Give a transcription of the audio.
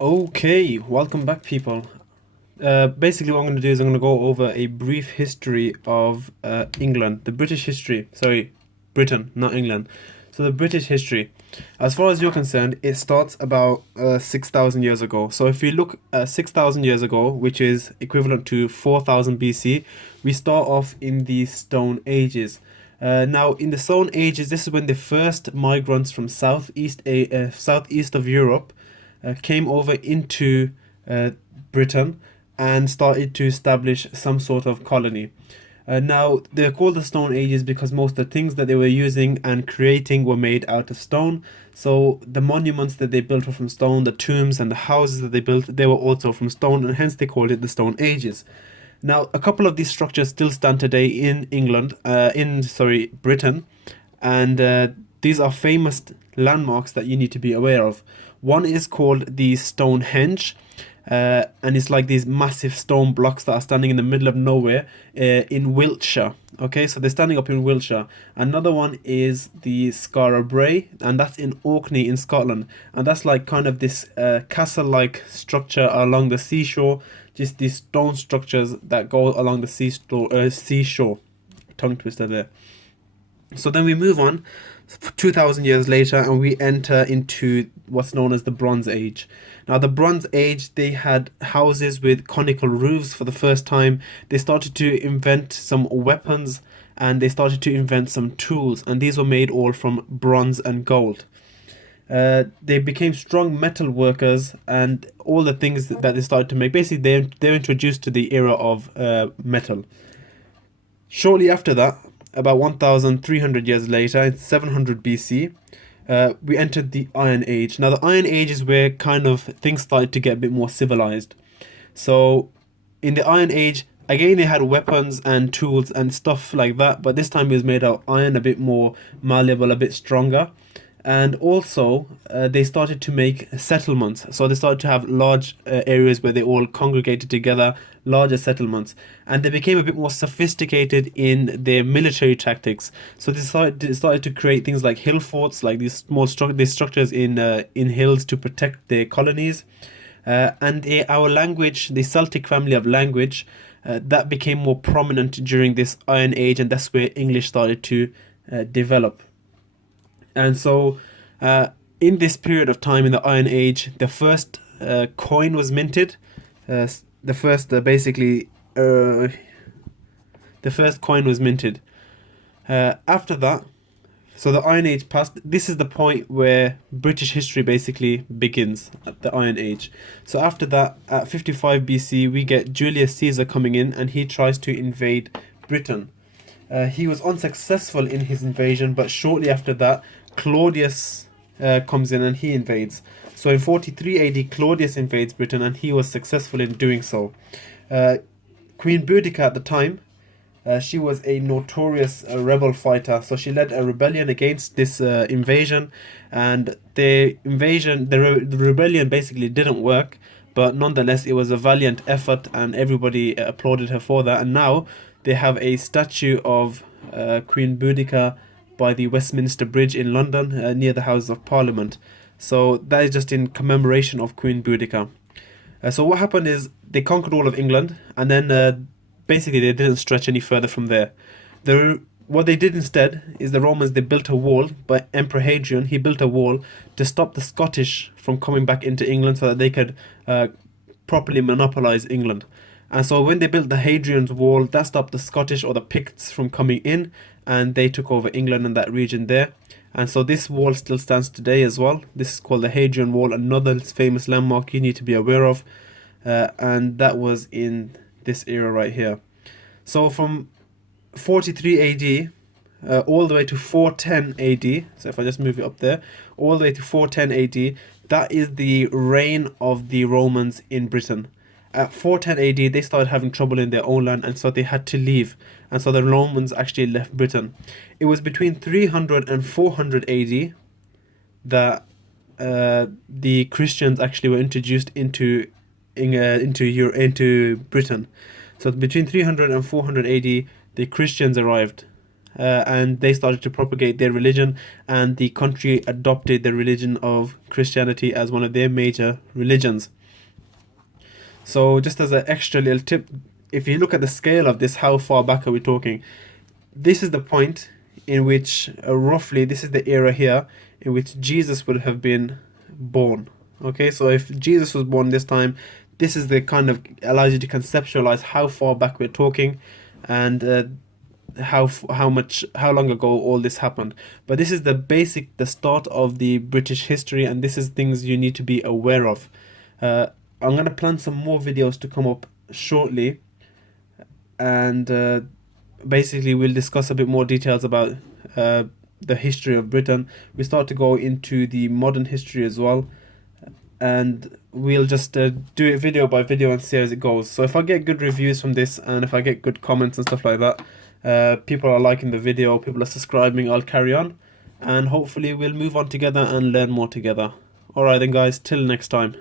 Okay, welcome back, people. Basically, what I'm going to do is I'm going to go over a brief history of England, the British history. Sorry, Britain, not England. So, the British history. As far as you're concerned, it starts about 6,000 years ago. So, if you look at 6,000 years ago, which is equivalent to 4,000 BC, we start off in the Stone Ages. Now, in the Stone Ages, this is when the first migrants from southeast of Europe came over into uh, Britain and started to establish some sort of colony. Now, they're called the Stone Ages because most of the things that they were using and creating were made out of stone. So, the monuments that they built were from stone, the tombs and the houses that they built, they were also from stone, and hence they called it the Stone Ages. Now, a couple of these structures still stand today in Britain, and these are famous landmarks that you need to be aware of. One is called the Stonehenge, and it's like these massive stone blocks that are standing in the middle of nowhere in Wiltshire. Okay, so they're standing up in Wiltshire. Another one is the Skara and that's in Orkney in Scotland, and that's like kind of this castle-like structure along the seashore. Just these stone structures that go along the seashore. Tongue twister there. So then we move on 2,000 years later and we enter into what's known as the Bronze Age. Now, the Bronze Age, they had houses with conical roofs for the first time. They started to invent some weapons and they started to invent some tools, and these were made all from bronze and gold. They became strong metal workers, and all the things that they started to make, basically, they're introduced to the era of metal. Shortly after that, about 1,300 years later, in 700 BC, we entered the Iron Age. Now, the Iron Age is where kind of things started to get a bit more civilized. So, in the Iron Age, again, they had weapons and tools and stuff like that, but this time it was made out of iron, a bit more malleable, a bit stronger. And also, they started to make settlements. So they started to have large areas where they all congregated together, larger settlements, and they became a bit more sophisticated in their military tactics. So they started to create things like hill forts, like these structures in hills to protect their colonies. And our language, the Celtic family of language, that became more prominent during this Iron Age, and that's where English started to develop. And so, in this period of time in the Iron Age, the first coin was minted. The first, the first coin was minted. After that, so the Iron Age passed. This is the point where British history basically begins at the Iron Age. So after that, at 55 BC, we get Julius Caesar coming in, and he tries to invade Britain. He was unsuccessful in his invasion, but shortly after that, Claudius comes in and he invades. So in 43 AD, Claudius invades Britain and he was successful in doing so. Uh, Queen Boudica at the time, she was a notorious rebel fighter. So she led a rebellion against this invasion, and the rebellion basically didn't work. But nonetheless, it was a valiant effort, and everybody applauded her for that. And now they have a statue of Queen Boudica by the Westminster Bridge in London, near the Houses of Parliament. So that is just in commemoration of Queen Boudica. So what happened is they conquered all of England, and then basically they didn't stretch any further from there. What they did instead is the Romans, they built a wall. By Emperor Hadrian, he built a wall to stop the Scottish from coming back into England so that they could properly monopolize England. And so when they built the Hadrian's Wall, that stopped the Scottish or the Picts from coming in, and they took over England and that region there. And so this wall still stands today as well. This is called the Hadrian Wall, another famous landmark you need to be aware of. And that was in this era right here. So from 43 AD all the way to 410 AD, so if I just move it up there, all the way to 410 AD, that is the reign of the Romans in Britain. At 410 AD, they started having trouble in their own land, and so they had to leave. And so the Romans actually left Britain. It was between 300 and 400 AD that the Christians actually were introduced into Britain. So between 300 and 400 AD, the Christians arrived, and they started to propagate their religion, and the country adopted the religion of Christianity as one of their major religions. So just as an extra little tip, if you look at the scale of this, how far back are we talking? This is the point in which roughly this is the era here in which Jesus would have been born. Okay, so if Jesus was born this time, this is the kind of allows you to conceptualize how far back we're talking, and how long ago all this happened. But this is the start of the British history, and this is things you need to be aware of. I'm gonna plan some more videos to come up shortly, and basically we'll discuss a bit more details about the history of Britain. We start to go into the modern history as well, and we'll just do it video by video and see as it goes. So if I get good reviews from this, and if I get good comments and stuff like that, people are liking the video, people are subscribing, I'll carry on, and hopefully we'll move on together and learn more together. Alright then guys, till next time.